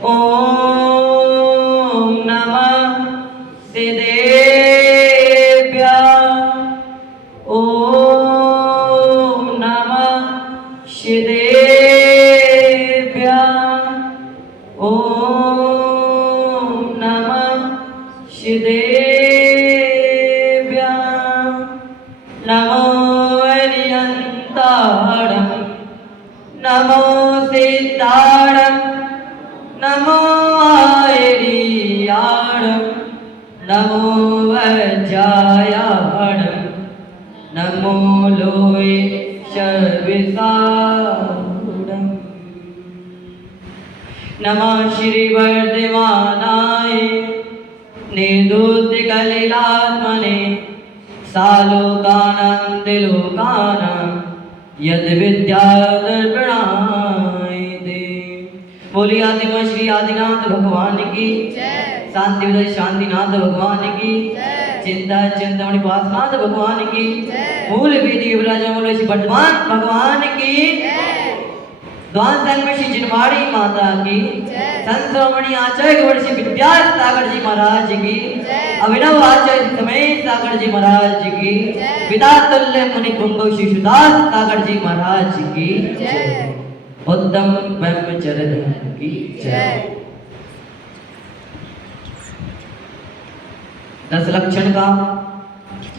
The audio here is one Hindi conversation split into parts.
ओम नमः सिद्धेभ्यः। ओम नमः सिद्धेभ्यः। ओम नमः सिद्धेभ्यः। नमो अरिहन्तारं नमो सिद्धारं नमो आयर्याणं नमो वज्रायाणं नमो लोये सर्वसारूढम्। नमः श्रीवर्धमानाय निर्धूतकलिलात्मने सालोकानां त्रिलोकानां यद्विद्यादर्पणाय ते। बोलिए आदिमा श्री आदिनाथ भगवान की शांति उदय शांतिनाथ भगवान की चिंता चिंतामणि वासनाथ भगवान की मूल वेदी विराजमान श्री वर्धमान भगवान की द्वान संग में श्री जिनवाड़ी माता की संश्रमणी आचार्य गौड़ श्री विद्यासागर जी महाराज की अभिनव आचार्य समेत सागर जी महाराज की विदातुल्य मुनि कुंभ श्री सुदास सागर जी महाराज की उत्तम ब्रह्मचर्य की जय। 10 लक्षण का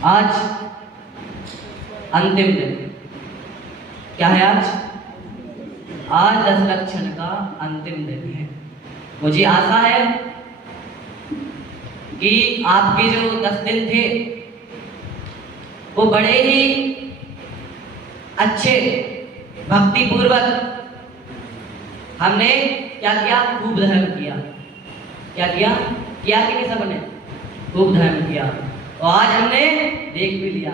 आज अंतिम दिन। क्या है आज? आज 10 लक्षण का अंतिम दिन है। मुझे आशा है कि आपके जो 10 दिन थे वो बड़े ही अच्छे भक्ति पूर्वक हमने क्या किया? खूब धर्म किया। क्या किया? किया कि नहीं? सबने खूब धर्म किया। और आज हमने देख भी लिया,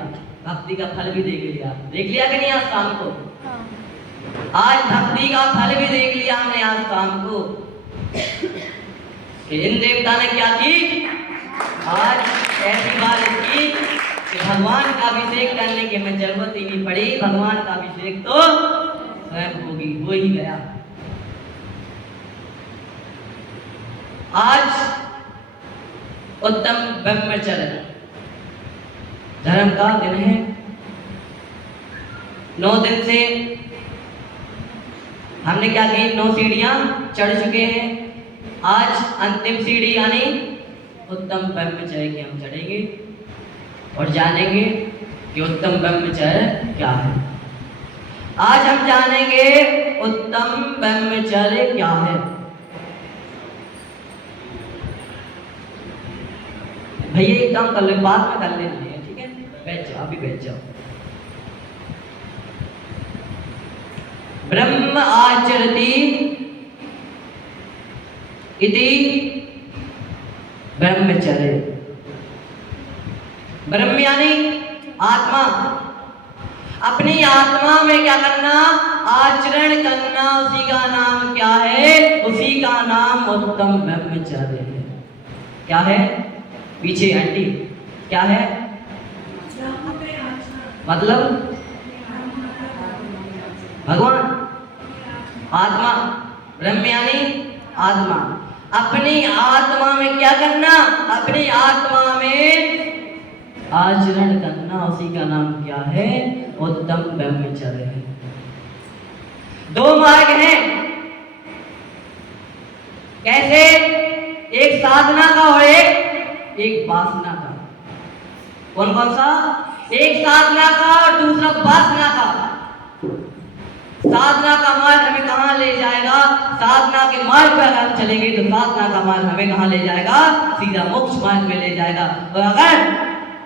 भक्ति का फल भी देख लिया। देख लिया कि नहीं आज शाम को? आज भक्ति का फल भी देख लिया हमने आज शाम को कि इन देवता ने क्या की। आज ऐसी बात की कि भगवान का अभिषेक करने की हमें जरूरत ही नहीं पड़ी। भगवान का अभिषेक तो स्वयं होगी, हो ही गया। आज उत्तम ब्रह्मचर्य धर्म का दिन है। 9 दिन से हमने क्या की? 9 सीढ़ियां चढ़ चुके हैं। आज अंतिम सीढ़ी यानी उत्तम ब्रह्मचर्य की हम चढ़ेंगे और जानेंगे कि उत्तम ब्रह्मचर्य क्या है। आज हम जानेंगे उत्तम ब्रह्मचर्य क्या है। भैया एक काम कर ले, बाद में कर लेते हैं, ठीक है? बैठ जाओ, अभी बैठ जाओ। ब्रह्म आचरति इति ब्रह्मचर्य। ब्रह्म यानी आत्मा। अपनी आत्मा में क्या करना? आचरण करना। उसी का नाम क्या है? उसी का नाम उत्तम ब्रह्मचर्य है। क्या है? पीछे आंटी क्या है? मतलब भगवान, आत्मा। ब्रह्म यानी आत्मा। अपनी आत्मा में क्या करना? अपनी आत्मा में आचरण करना। उसी का नाम क्या है? उत्तम ब्रह्मचर्य है। 2 मार्ग हैं। कैसे? एक साधना का और एक वासना का। कौन कौन सा? एक साधना का और दूसरा वासना का। साधना का मार्ग हमें कहाँ ले जाएगा? साधना के मार्ग पर अगर हम चलेंगे तो साधना का मार्ग हमें कहाँ ले जाएगा? सीधा मोक्ष मार्ग में ले जाएगा। और अगर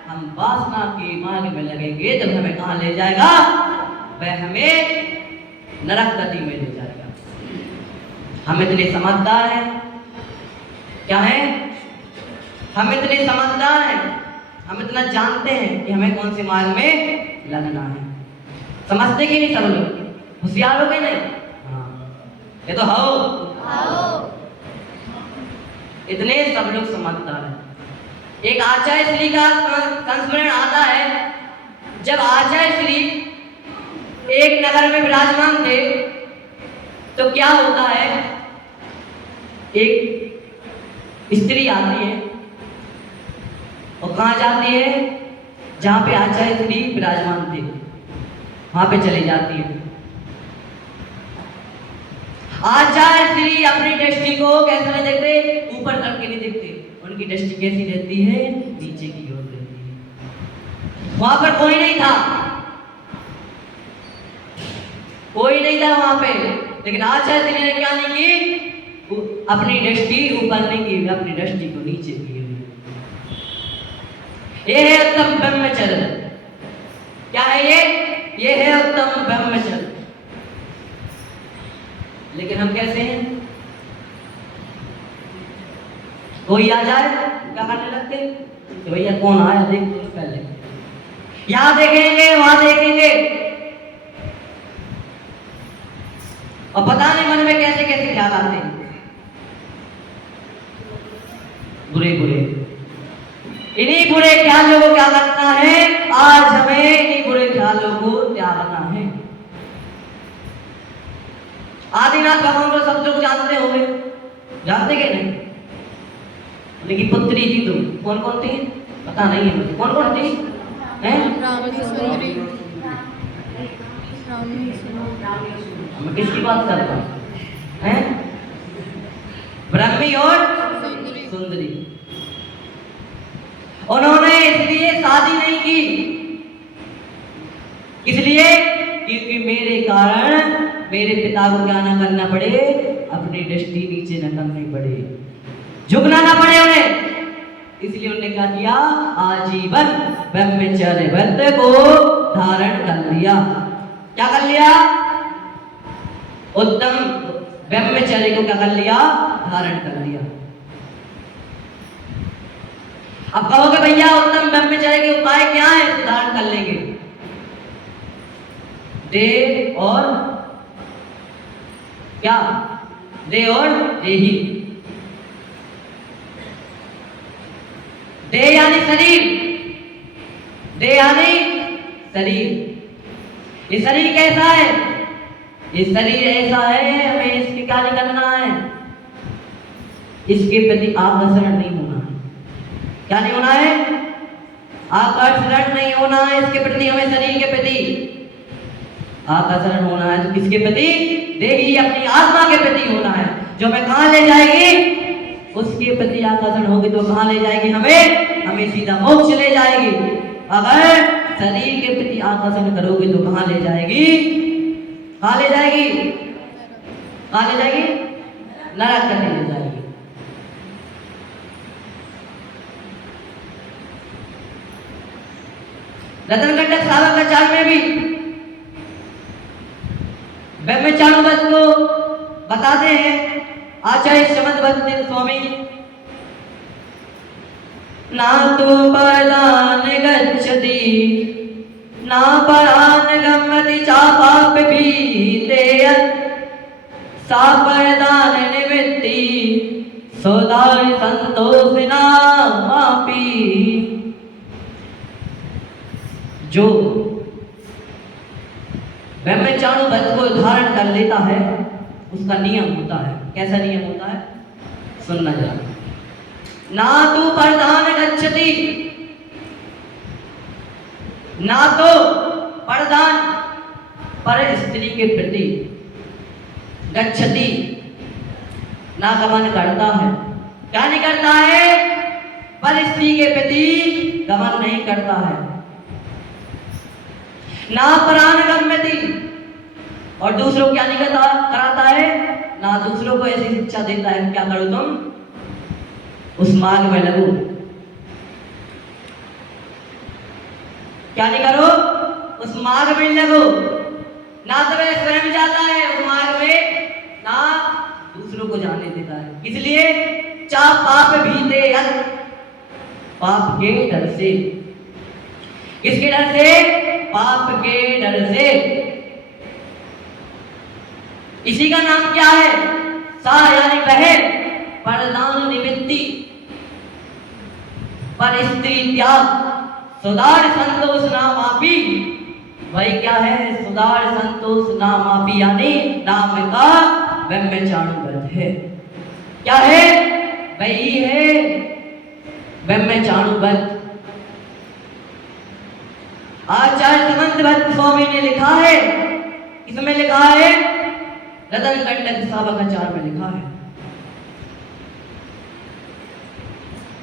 हम वासना के मार्ग में लगेंगे तो हमें कहाँ ले जाएगा? वह हमें नरक गति में ले जाएगा। हम इतने समझदार हैं। क्या है? हम इतने समझदार हैं, हम इतना जानते हैं कि हमें कौन से मार्ग में लगना है। समझते कि नहीं? सब लोग होशियार हो गए नहीं? हाँ, ये तो हो। इतने सब लोग समझदार हैं। एक आचार्य श्री का संस्मरण आता है। जब आचार्य श्री एक नगर में विराजमान थे तो क्या होता है? एक स्त्री आती है और कहाँ जाती है? जहाँ पे आचार्य श्री विराजमान थे वहां पे चली जाती है। आचार्य श्री अपनी दृष्टि को कैसे नहीं देखते? ऊपर करके नहीं देखते, उनकी दृष्टि कैसी रहती है? नीचे की ओर रहती है। वहां पर कोई नहीं था, कोई नहीं था वहां पे, लेकिन आचार्य श्री ने क्या नहीं की? अपनी दृष्टि ऊपर नहीं की, अपनी दृष्टि को नीचे की। ये है उत्तम ब्रह्मचर्य। क्या है ये? ये है उत्तम ब्रह्मचर्य। लेकिन हम कैसे हैं? कोई आ जाए क्या करने लगते? तो भैया कौन आया देख लो पहले, यहां देखेंगे वहां देखेंगे, और पता नहीं मन में कैसे कैसे ख्याल आते हैं, बुरे बुरे। इन्हीं बुरे ख्यालों को क्या करना है? आज हमें इन्हीं बुरे ख्यालों को त्यागना है। आदिनाथ भगवान को सब लोग जानते होंगे, जानते क्या नहीं? लेकिन पुत्री थी तुम, कौन कौन थी? पता नहीं है मुझे, कौन कौन थी? मैं किसकी बात कर रहा हूँ? ब्रह्मी और सुंदरी। उन्होंने इसलिए शादी नहीं की, इसलिए क्योंकि मेरे कारण मेरे पिता को क्या ना करना पड़े? अपनी दृष्टि नीचे न करनी पड़े, झुकना ना पड़े उन्हें। इसलिए उन्होंने क्या किया? आजीवन ब्रह्मचर्य व्रत को धारण कर लिया। क्या कर लिया? उत्तम ब्रह्मचर्य को क्या कर लिया? धारण कर लिया। अब कहोगे भैया उत्तम ब्रह्मचर्य के उपाय क्या है? धारण कर लेंगे। दे और क्या? दे और देही। दे यानी शरीर, दे यानी शरीर। ये शरीर कैसा है? ये शरीर ऐसा है, हमें इसके क्या नहीं करना है? इसके प्रति आकर्षण नहीं होना है। क्या नहीं होना है? आकर्षण नहीं होना है इसके प्रति, हमें शरीर के प्रति आकर्षण होना है। तो किसके प्रति? देही, अपनी आत्मा के प्रति होना है, जो हमें कहाँ ले जाएगी? उसके प्रति आकर्षण होगी तो कहाँ ले जाएगी हमें? हमें सीधा मोक्ष ले जाएगी। अगर शरीर के प्रति आकर्षण करोगे तो कहाँ ले जाएगी? कहाँ ले जाएगी? कहाँ ले जाएगी? नरक करने ले जाएगी। रतन कंटक सावकाचार्य में भी ब्रह्मचारी व्रत को बताते हैं आचार्य समदभक्त स्वामी। ना तो पदान गच्छति ना परान गम्यति चापाप भीते सा परदान निमित्ति सौदाय संतोषिना मापी। जो ब्रह्मचारी व्रत को धारण कर लेता है उसका नियम होता है। कैसा नियम होता है? सुनना जरा। ना तो परदान गच्छति, ना तो परदान पर स्त्री के प्रति गच्छति ना गमन करता है। क्या नहीं करता है? पर स्त्री के प्रति गमन नहीं करता है। ना प्राण गम्यति, और दूसरों को क्या नहीं कराता है? ना दूसरों को ऐसी शिक्षा देता है क्या करो तुम उस मार्ग में लगो। क्या नहीं करो? उस मार्ग में लगो। ना तो वह स्वयं जाता है उस मार्ग में, ना दूसरों को जाने देता है। इसलिए चा पाप भीते, पाप के डर से। किसके डर से? पाप के डर से। इसी का नाम क्या है? सा यानी वह परदान निमित्ति, पर स्त्री त्याग, सुदार संतोष नामापी। वही क्या है? सुदार संतोष नामापी यानी नाम का ब्रह्मचारी व्रत है। क्या है? वही है वह मैं जानू बद। आचार्य समंत भट्ट स्वामी ने लिखा है, इसमें लिखा है, रतन कंटक सावकाचार में लिखा है।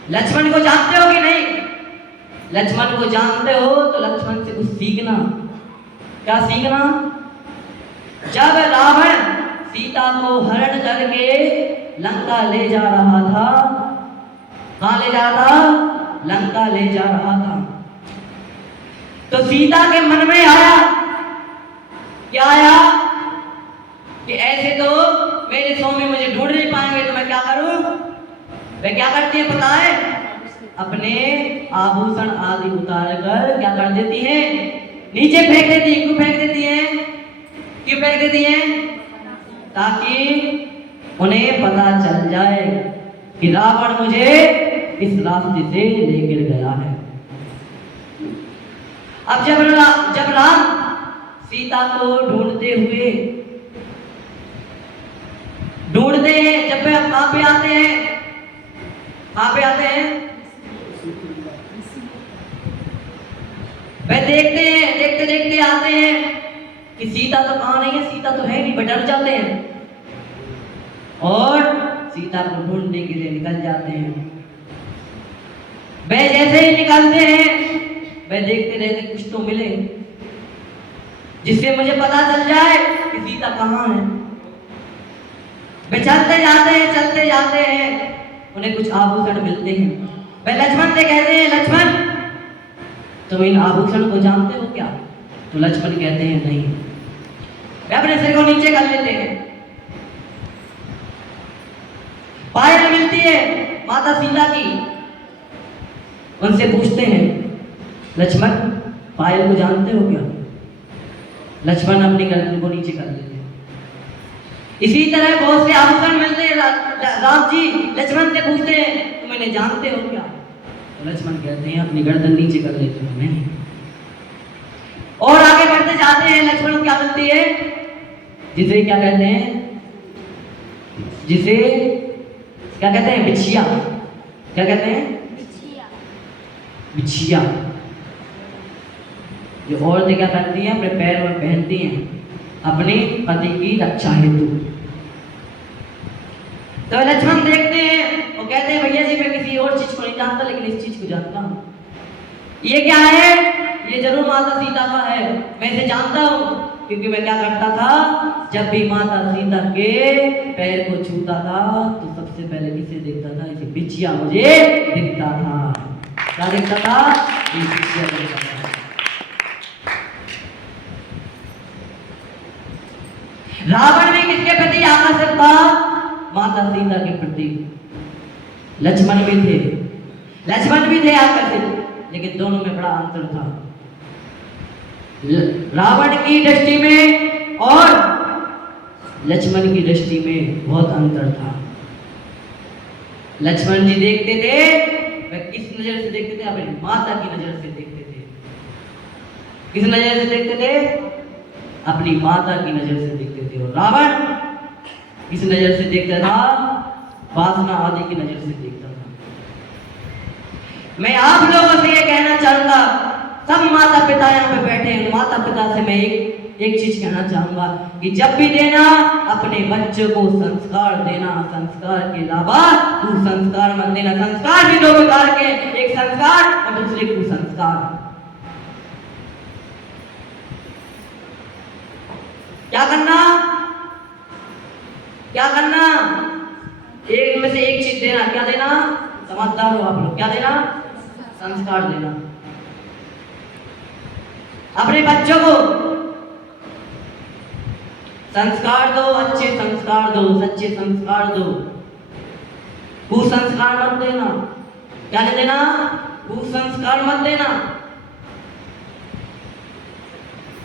लक्ष्मण को जानते हो कि नहीं? लक्ष्मण को जानते हो तो लक्ष्मण से कुछ सीखना। क्या सीखना? जब रावण सीता को हरण करके लंका ले जा रहा था, कहां ले जा रहा था? लंका ले जा रहा था। तो सीता के मन में आया, क्या आया? कि ऐसे तो मेरे स्वामी मुझे ढूंढ नहीं पाएंगे, तो मैं क्या करूं? वे क्या करती है पता है? अपने आभूषण आदि उतार कर क्या कर देती है? नीचे फेंक देती है। क्यों फेंक देती है? क्यों फेंक देती है? ताकि उन्हें पता चल जाए कि रावण मुझे इस रास्ते से लेकर गया है। अब जब राम सीता को ढूंढते हैं, जब वे कहां पे आते हैं? कहां पे आते हैं? वे देखते हैं, देखते देखते आते हैं कि सीता तो कहां नहीं है, सीता तो है नहीं। वे डर जाते हैं और सीता को ढूंढने के लिए निकल जाते हैं। वे जैसे ही निकलते हैं, वे देखते रहते कुछ तो मिले जिससे मुझे पता चल जाए कि सीता कहां है। वे चलते जाते हैं, उन्हें कुछ आभूषण मिलते हैं। वे लक्ष्मण से कहते हैं, लक्ष्मण तुम इन आभूषण को जानते हो क्या? तो लक्ष्मण कहते हैं नहीं। वे अपने सिर को नीचे कर लेते हैं। पायल मिलती है माता सीता की। उनसे पूछते हैं, लक्ष्मण पायल को जानते हो क्या? लक्ष्मण अपनी गर्दन को नीचे कर लेते हैं। इसी तरह बहुत से आभूषण मिलते हैं। राम जी लक्ष्मण से पूछते हैं, तुम इन्हें जानते हो क्या? तो लक्ष्मण कहते हैं, अपनी गर्दन नीचे कर लेते हैं नहीं। और आगे बढ़ते जाते हैं। लक्ष्मण को क्या मिलती है? जिसे क्या कहते हैं? जिसे क्या कहते हैं? बिछिया। क्या कहते हैं? बिछिया। जो औरतें क्या करती हैं? अपने पैर में पहनती हैं अपने पति की रक्षा हेतु। तो लक्ष्मण देखते हैं और कहते हैं, भैया जी मैं किसी और चीज को नहीं जानता, लेकिन इस चीज को जानता हूं। ये क्या है? ये जरूर माता सीता का है। मैं इसे जानता हूं क्योंकि मैं क्या करता था? जब भी माता सीता के पैर को छूता था तो सबसे पहले किसे देखता था? इसे बिछिया मुझे दिखता था। क्या दिखता था? ये बिछिया दिखता था। रावण भी किसके प्रति आकर्षित था? माता सीता के प्रति। लक्ष्मण भी थे आकर्षित, लेकिन दोनों में बड़ा अंतर था। रावण की दृष्टि में और लक्ष्मण की दृष्टि में बहुत अंतर था। लक्ष्मण जी देखते थे, वे किस नजर से देखते थे? अपनी माता की नजर से देखते थे। किस नजर से देखते थे? अपनी माता की नजर से देखते थे। और रावण किस नजर से देखता था? वासना आदि की नजर से देखता था। मैं आप लोगों से ये कहना चाहूंगा, सब माता पिता यहाँ पे बैठे हैं, माता पिता से मैं एक चीज कहना चाहूंगा कि जब भी देना अपने बच्चों को संस्कार देना। संस्कार के अलावा कुसंस्कार मत देना। संस्कार भी दो प्रकार के, एक संस्कार और दूसरे कुसंस्कार। क्या करना? एक में से एक चीज देना। क्या देना? समझदार हो आप लोग। क्या देना? संस्कार देना। अपने बच्चों को संस्कार दो, अच्छे संस्कार दो, सच्चे संस्कार दो। कुसंस्कार मत देना। क्या नहीं देना? कुसंस्कार मत देना।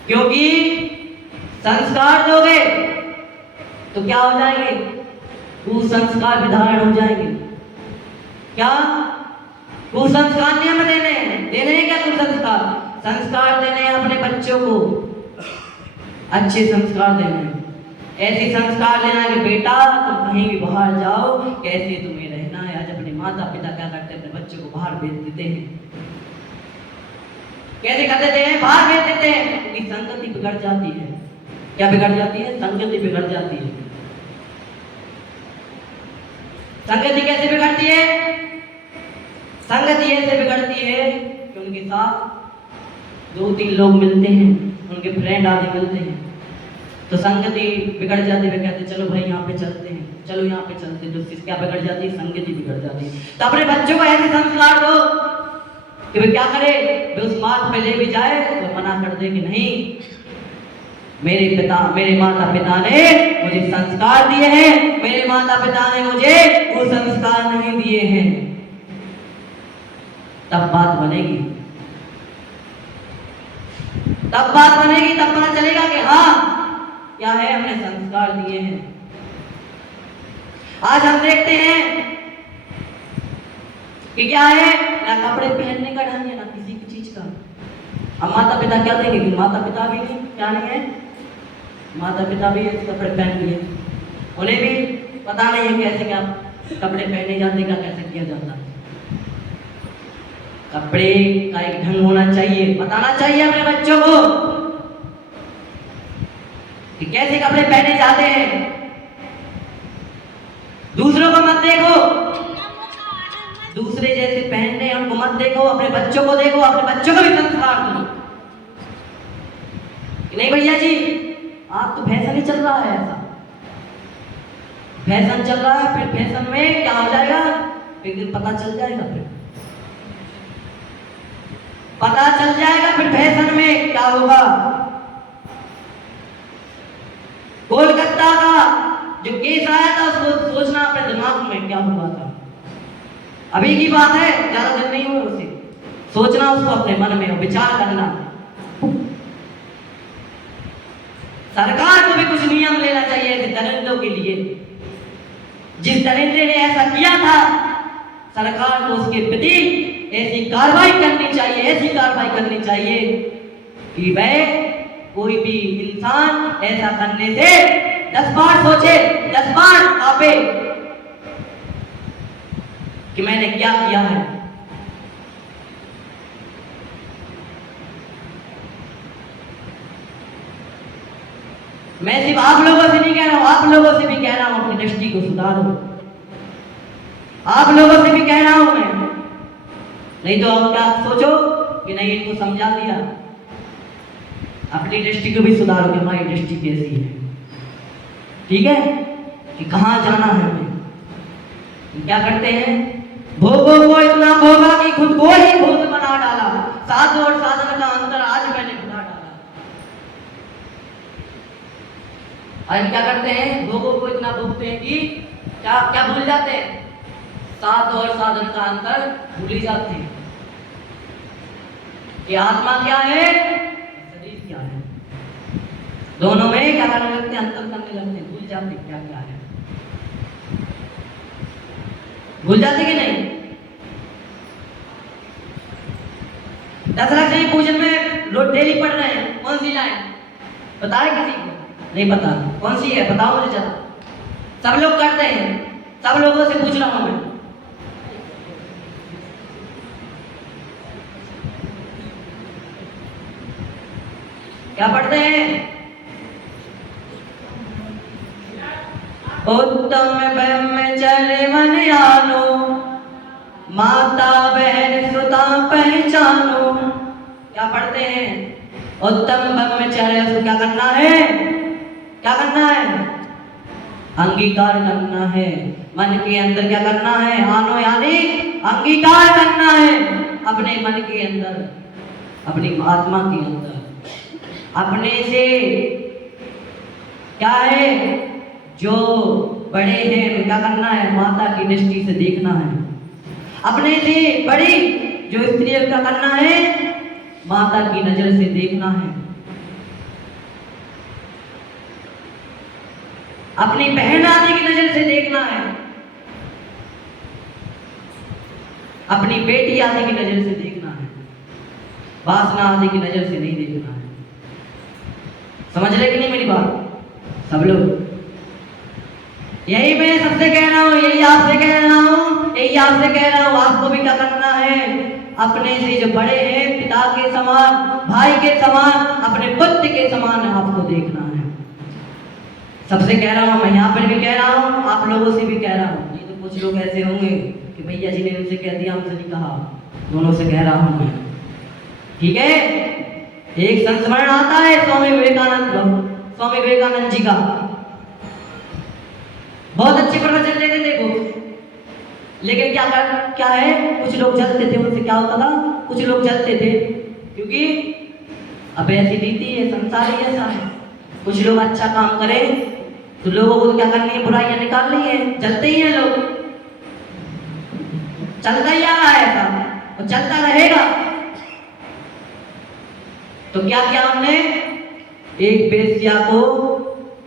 क्योंकि संस्कार दोगे तो क्या हो जाएंगे? कुसंस्कार भी धारण हो जाएंगे। क्या? कुसंस्कार नहीं हमें देने हैं क्या? कुसंस्कार संस्कार देने हैं अपने बच्चों को, अच्छे संस्कार देने हैं। ऐसे संस्कार देना कि बेटा तुम कहीं भी बाहर जाओ कैसे तुम्हें रहना है। आज अपने माता पिता क्या करते हैं, अपने बच्चों को बाहर भेज देते हैं। कैसे कर देते हैं, बाहर भेज देते हैं। उनकी संगति बिगड़ जाती है। क्या बिगड़ जाती है, संगति बिगड़ जाती है। संगति कैसे बिगड़ती है, संगति ऐसे बिगड़ती है कि उनके साथ 2-3 लोग मिलते हैं, उनके फ्रेंड आदि मिलते हैं, तो संगति बिगड़ जाती है। कहते चलो भाई यहाँ पे चलते हैं, चलो यहाँ पे चलते हैं। तो क्या बिगड़ जाती है, संगति बिगड़ जाती है। तो अपने बच्चों को ऐसे संस्कार दो कि वे क्या करे, वे उस मार्ग पे ले भी जाए तो मना कर दे कि नहीं, मेरे माता पिता ने मुझे संस्कार दिए हैं, मेरे माता पिता ने मुझे वो संस्कार नहीं दिए हैं। तब बात बनेगी, तब बात बनेगी, तब पता चलेगा कि हाँ क्या है, हमने संस्कार दिए हैं। आज हम देखते हैं कि क्या है, ना कपड़े पहनने का ढंग है, ना किसी की चीज का। अब माता पिता क्या देंगे, कि माता पिता भी नहीं, क्या नहीं है, माता पिता भी कपड़े पहन लिए, उन्हें भी पता नहीं है कैसे क्या कपड़े पहने जाते, का कैसे किया जाता। कपड़े का एक ढंग होना चाहिए, बताना चाहिए अपने बच्चों को कि कैसे कपड़े पहने जाते हैं। दूसरों को मत देखो, दूसरे जैसे पहनने हैं उनको मत देखो, अपने बच्चों को देखो, अपने बच्चों को भी संस्कार दो। नहीं भैया जी, आप तो फैशन ही चल रहा है, ऐसा फैशन चल रहा है, फिर फैशन में क्या हो जाएगा, फिर पता चल जाएगा, फिर पता चल जाएगा, फिर फैशन में क्या होगा। कोलकाता का जो केस आया था उसको सोचना अपने दिमाग में क्या हुआ था। अभी की बात है, ज्यादा दिन नहीं हुए उसे, सोचना उसको अपने मन में, विचार करना। सरकार को भी कुछ नियम लेना चाहिए ऐसे दरिंदों के लिए। जिस दरिंदे ने ऐसा किया था, सरकार को उसके प्रति ऐसी कार्रवाई करनी चाहिए, ऐसी कार्रवाई करनी चाहिए कि वह कोई भी इंसान ऐसा करने से 10 बार सोचे, 10 बार कांपे कि मैंने क्या किया है। मैं सिर्फ आप लोगों से नहीं कह रहा हूं, आप लोगों से भी कह रहा हूं, अपनी दृष्टि को सुधारो। आप लोगों से भी कह रहा हूं मैं, नहीं तो आप क्या सोचो कि नहीं इनको समझा दिया। अपनी दृष्टि को भी सुधारो कि हमारी दृष्टि कैसी है, ठीक है, कि कहां जाना है हमें। क्या करते हैं, भोगों को इतना भोगा कि खुद को ही भोग बना डाला। साधु और साधन का अंतर आज मैंने बता डाला। आज क्या करते हैं, भोगों को इतना भोगते हैं कि क्या क्या भूल जाते हैं, साधु और साधन का अंतर भूल ही जाते हैं कि आत्मा क्या है, शरीर क्या है। दोनों में क्या करने लगते हैं, अंतर करने लगते हैं, भूल जाते क्या क्या है, भूल जाते कि नहीं। दशरथ जी पूजन में लोग डेली पढ़ रहे हैं, कौन सी लाइन पता है किसी को, नहीं पता, कौन सी है बताओ मुझे जरा। सब लोग करते हैं, सब लोगों से पूछ रहा हूं मैं। क्या पढ़ते हैं, उत्तम ब्रह्मचर्य मन आनो, माता बहन श्रोता पहचानो। क्या पढ़ते हैं, उत्तम ब्रह्मचर्य को क्या करना है, क्या करना है, अंगीकार करना है। मन के अंदर क्या करना है, आनो यानी अंगीकार करना है अपने मन के अंदर, अपनी आत्मा के अंदर। अपने से क्या है, जो बड़े हैं क्या करना है, माता की दृष्टि से देखना है। अपने से बड़ी जो स्त्री है क्या करना है, माता की नजर से देखना है। अपनी बहन आदि की नजर से देखना है, अपनी बेटी आदि की नजर से देखना है, वासना आदि की नजर से नहीं देखना है। समझ रहे कि नहीं मेरी बात सब लोग। यही मैं सबसे कह रहा हूँ, यही आपसे कह रहा हूँ, यही आपसे कह रहा हूँ। आपको भी क्या करना है, अपने से जो बड़े हैं पिता के समान, भाई के समान, अपने पुत्र के समान आपको देखना है। सबसे कह रहा हूँ, मैं यहाँ पर भी कह रहा हूँ, आप लोगों से भी कह रहा हूँ। ये तो कुछ लोग ऐसे होंगे कि भैया जी ने उनसे कह दिया, हमसे नहीं कहा, दोनों से कह रहा हूँ मैं, ठीक है। एक संस्मरण आता है स्वामी विवेकानंद जी का, बहुत अच्छे प्रवचन देते थे वो। लेकिन क्या है, कुछ लोग जलते थे, उनसे क्या होता था, कुछ लोग जलते थे, क्योंकि अब ऐसी रीति है, संसार ही ऐसा है। कुछ लोग अच्छा काम करें तो लोगों को क्या करनी है, बुराइयां निकालनी है, जलते ही हैं लोग। चलता ही आ रहा है ऐसा और चलता रहेगा। तो क्या किया हमने, एक बेश्या को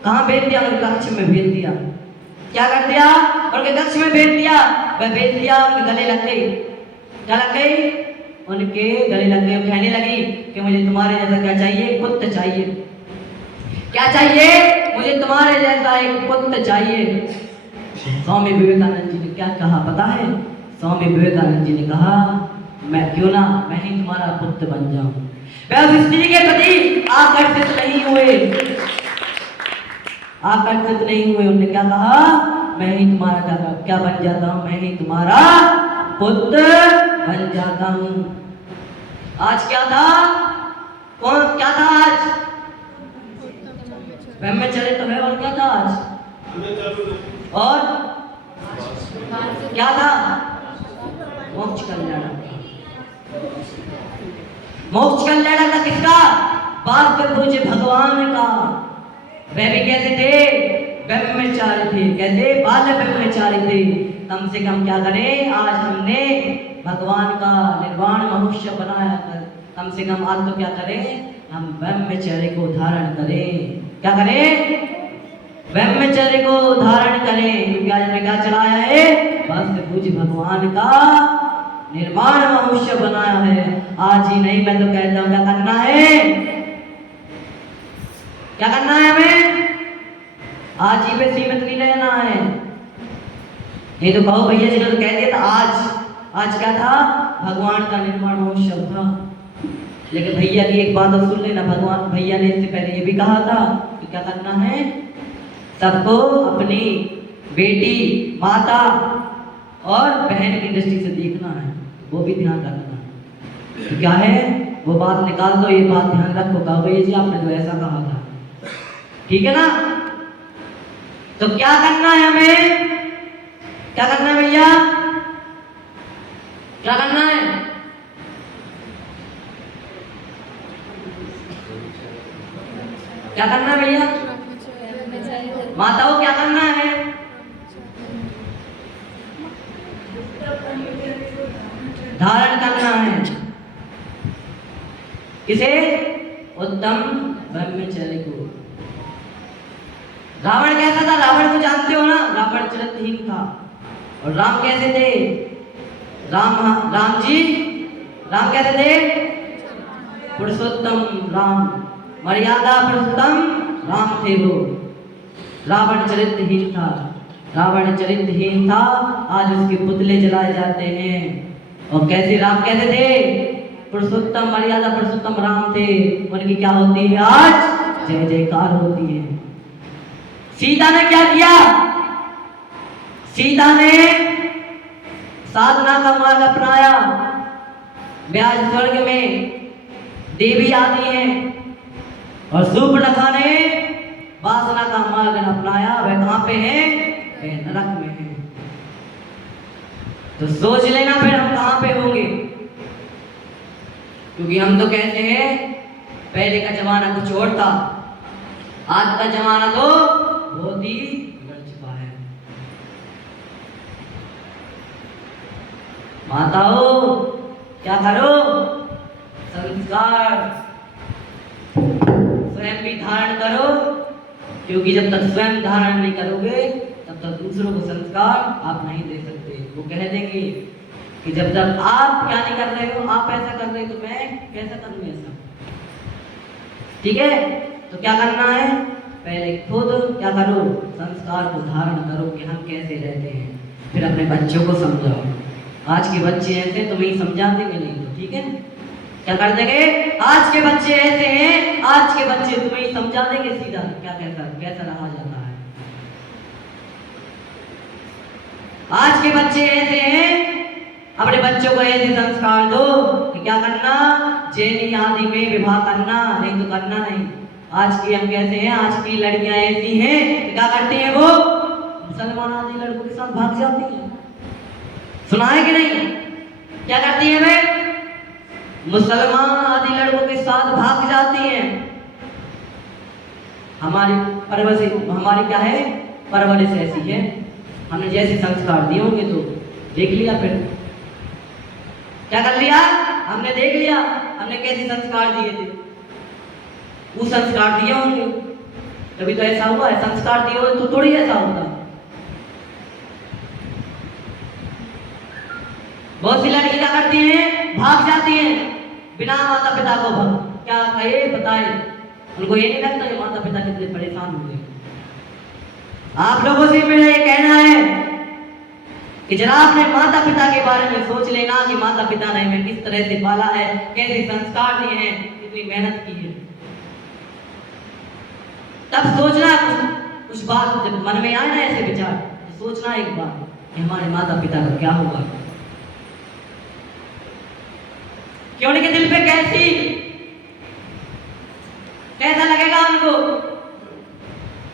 कहाँ भेज दिया, उनके कक्ष में भेज दिया। क्या कर दिया, उनके कक्ष में भेज दिया। वह बेश्या उनके गले लग गई। क्या लग गई, उनके गले लग गई। कहने लगी कि मुझे तुम्हारे जैसा क्या चाहिए, पुत्र चाहिए। क्या चाहिए, मुझे तुम्हारे जैसा एक पुत्र चाहिए। स्वामी विवेकानंद जी ने क्या कहा पता है, स्वामी विवेकानंद जी ने कहा, मैं क्यों ना मैं ही तुम्हारा पुत्र बन जाऊं। वह उस स्त्री के प्रति आकर्षित नहीं हुए, आकर्षित नहीं हुए। उन्होंने क्या कहा, मैं ही तुम्हारा क्या बन जाता हूं, मैं ही तुम्हारा पुत्र बन जाता हूं। आज क्या था, कौन क्या था आज, ब्रह्मचर्य तो है, और क्या था आज, और क्या था, मोक्ष कल्याण। मोक्ष कल्याण का किसका, बात कर पूजे भगवान का। वह भी कैसे थे, ब्रह्मचारी थे। कैसे, बाल ब्रह्मचारी थे। कम से कम क्या करें, आज हमने भगवान का निर्वाण मनुष्य बनाया कर, कम से कम आज तो क्या करें, हम ब्रह्मचर्य को धारण करें। क्या करें, ब्रह्मचर्य को धारण करें, क्योंकि आज हमने क्या चलाया है, बस पूज्य भगवान का निर्माण मनुष्य बनाया है। आज ही नहीं, मैं तो कहता हूं क्या करना है, क्या करना है हमें, आज ही पे सीमित नहीं रहना है। ये तो कहो भैया जी ने तो कह दिया था, आज क्या था, भगवान का निर्माण महोत्सव था। लेकिन भैया की एक बात और सुन लेना, भगवान भैया ने इससे पहले ये भी कहा था कि क्या करना है, सबको अपनी बेटी, माता और बहन की दृष्टि से देखना है, वो भी ध्यान रखना है। तो क्या है, वो बात निकाल दो, ये बात ध्यान रखो। कहो भैया जी आपने तो ऐसा कहा था, ठीक है ना। तो क्या करना है हमें, क्या करना है भैया, क्या करना है, क्या करना है भैया, माताओं क्या करना है, धारण करना है किसे, उत्तम ब्रह्मचर्य को। रावण कैसा था, रावण को जानते हो ना, रावण चरित्रहीन था। और राम कैसे थे, राम कैसे थे, पुरुषोत्तम राम, मर्यादा पुरुषोत्तम राम थे वो। रावण चरित्रहीन था, रावण चरित्रहीन था, आज उसके पुतले जलाए जाते हैं। और कैसे राम कैसे थे, पुरुषोत्तम मर्यादा पुरुषोत्तम राम थे, उनकी क्या होती है, आज जय जयकार होती है। सीता ने क्या किया, सीता ने साधना का मार्ग अपनाया। ब्याज स्वर्ग में देवी आती हैं, और शूर्पणखा ने वासना का मार्ग अपनाया। वह कहां पे है, वह नरक में है। तो सोच लेना फिर हम कहां पे होंगे, क्योंकि हम तो कहते हैं पहले का जमाना कुछ और था, आज का जमाना तो बहुत ही बिगड़ चुका है। माताओं क्या करो, संस्कार स्वयं भी धारण करो, क्योंकि जब तक स्वयं धारण नहीं करोगे तब तक दूसरों को संस्कार आप नहीं दे सकते। वो कह देंगे कि जब तक आप क्या नहीं कर रहे हो, आप ऐसा कर रहे हो, तो मैं कैसा करूं ऐसा, ठीक है। तो क्या करना है, पहले खुद क्या करो, संस्कार संस्कार को धारण करो कि हम कैसे रहते हैं, फिर अपने बच्चों को समझाओ। आज के बच्चे ऐसे तुम्हें समझा देंगे नहीं तो ठीक है, क्या कर देंगे? आज के बच्चे ऐसे हैं, आज के बच्चे तुम्हें समझा देंगे सीधा क्या कैसा रहा जाता है। आज के बच्चे ऐसे हैं, अपने बच्चों को ऐसे संस्कार दो कि क्या करना, जैनी आदि में विवाह करना, नहीं तो करना नहीं। आज की हम कैसे हैं, आज की लड़कियां ऐसी हैं क्या करती हैं, वो मुसलमान आदि लड़कों के साथ भाग जाती हैं। सुना है कि नहीं? क्या करती है वे? मुसलमान आदि लड़कों के साथ भाग जाती हैं। हमारी क्या है, परवरिश ऐसी है, हमने जैसे संस्कार दिए होंगे तो देख लिया, फिर क्या कर लिया, हमने देख लिया हमने कैसे संस्कार दिए थे, वो संस्कार दिए होंगे तभी तो ऐसा हुआ है। संस्कार दिए हो तो थोड़ी ऐसा होता। बहुत सी लड़की क्या करती हैं, भाग जाती हैं बिना माता पिता को क्या कहे बताए, उनको ये नहीं लगता कि माता पिता कितने परेशान हुए। आप लोगों से मेरा ये कहना है कि जरा अपने माता पिता के बारे में सोच लेना कि माता पिता ने हमें किस तरह से पाला है, कैसे संस्कार दिए हैं, कितनी मेहनत की है। तब सोचना कुछ बात जब मन में आए ना ऐसे विचार, तो सोचना एक बार कि हमारे माता पिता का क्या होगा, कि उनके दिल पे कैसा लगेगा उनको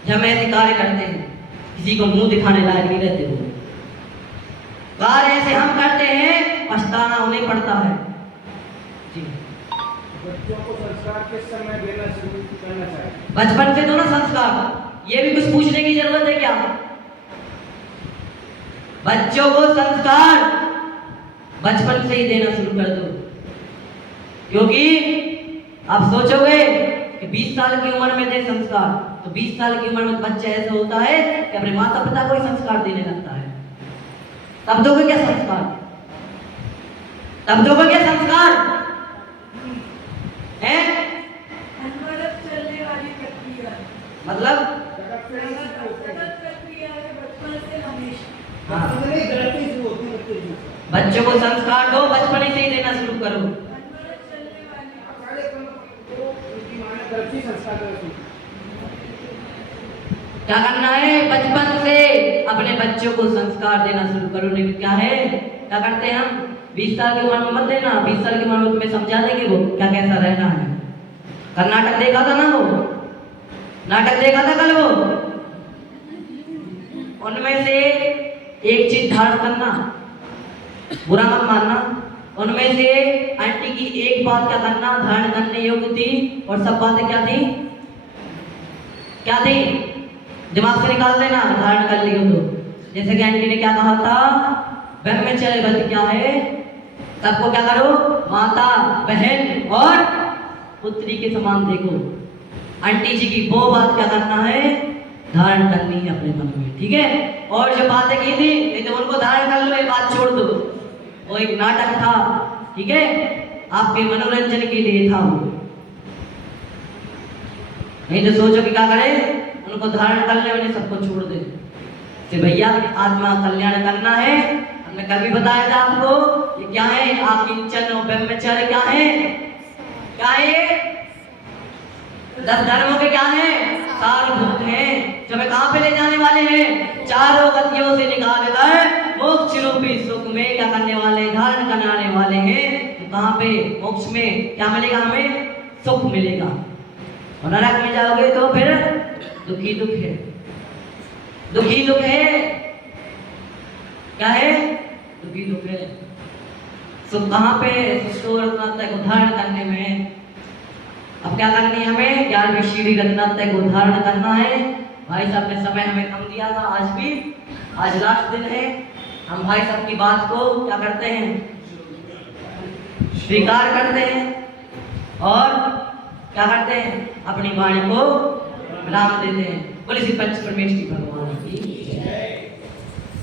जब हम ऐसे कार्य करते हैं। किसी को मुंह दिखाने लायक नहीं रहते वो कार्य ऐसे हम करते हैं, पछताना उन्हें पड़ता है। जी, बच्चों को संस्कार किस समय देना शुरू करना चाहिए? बचपन से दो ना संस्कार। ये भी कुछ पूछने की जरूरत है क्या? बच्चों को संस्कार बचपन से ही देना शुरू कर दो, क्योंकि आप सोचोगे कि 20 साल की उम्र में दे संस्कार, तो 20 साल की उम्र में बच्चा ऐसा होता है कि अपने माता पिता को ही संस्कार देने लगता है। तब दोगे क्या संस्कार? तब दोगे क्या संस्कार है? अनवरत चलने वाली प्रक्रिया, मतलब प्रक्रिया है बचपन से हमेशा। हाँ, बच्चों बच्चों को संस्कार दो, बचपन से ही देना शुरू करो। अनवरत चलने वाली संस्कार क्या करना है, बचपन से अपने बच्चों को संस्कार देना शुरू करो। नहीं क्या है, क्या करते हैं हम, 20 साल की उम्र में मत देना, 20 साल की उम्र में तुम्हें समझा देंगे वो क्या कैसा रहना है। कर्नाटक देखा था ना, वो नाटक देखा था कल, वो उनमें से एक चीज धारण करना, बुरा मत मानना, उनमें से आंटी की एक बात क्या करना धारण करने योग्य थी, और सब बातें क्या थी, क्या थी, दिमाग से निकाल देना, धारण कर लियो तो। जैसे कि आंटी ने क्या कहा था, ब्रह्मचर्य व्रत क्या है, सबको क्या करो, माता बहन और पुत्री के समान देखो। आंटी जी की वो बात क्या करना है, धारण करनी है अपने मन में, ठीक है। और जो बातें की थी नहीं तो उनको धारण कर लो, ये बात छोड़ दो, वो एक नाटक था, ठीक है, आपके मनोरंजन के लिए था वो। नहीं तो सोचो कि क्या करें, उनको धारण कर ले, उन्हें सबको छोड़ दे। तो भैया आत्मा कल्याण करना है, हमने कल भी बताया था आपको, ये क्या है, आकिंचन और ब्रह्मचर्य क्या है, क्या है, 10 धर्मों के क्या है, सारभूत हैं, जो हमें कहाँ पे ले जाने वाले हैं, चारों गतियों से निकाल कर मोक्ष रूपी सुख में क्या करने वाले, धारण करने वाले हैं। तो कहाँ पे, मोक्ष में क्या मिलेगा, हमें सुख मिलेगा, और नरक में जाओगे तो फिर दुखी दुख है, दुखी दुख है, क्या है, दुखी दुख है। सुख कहाँ पे, सुख रत्नात्रय को धारण करने में। अब क्या करनी है हमें, 11वीं सीढ़ी रत्नात्रय को धारण करना है। भाई साहब ने समय हमें कम दिया था, आज भी, आज लास्ट दिन है, हम भाई साहब की बात को क्या करते हैं, स्वीकार करते हैं, और क्या करते हैं, अपनी वाणी को विराम देते हैं। बोले श्री पंच परमेश्वरी भगवान की।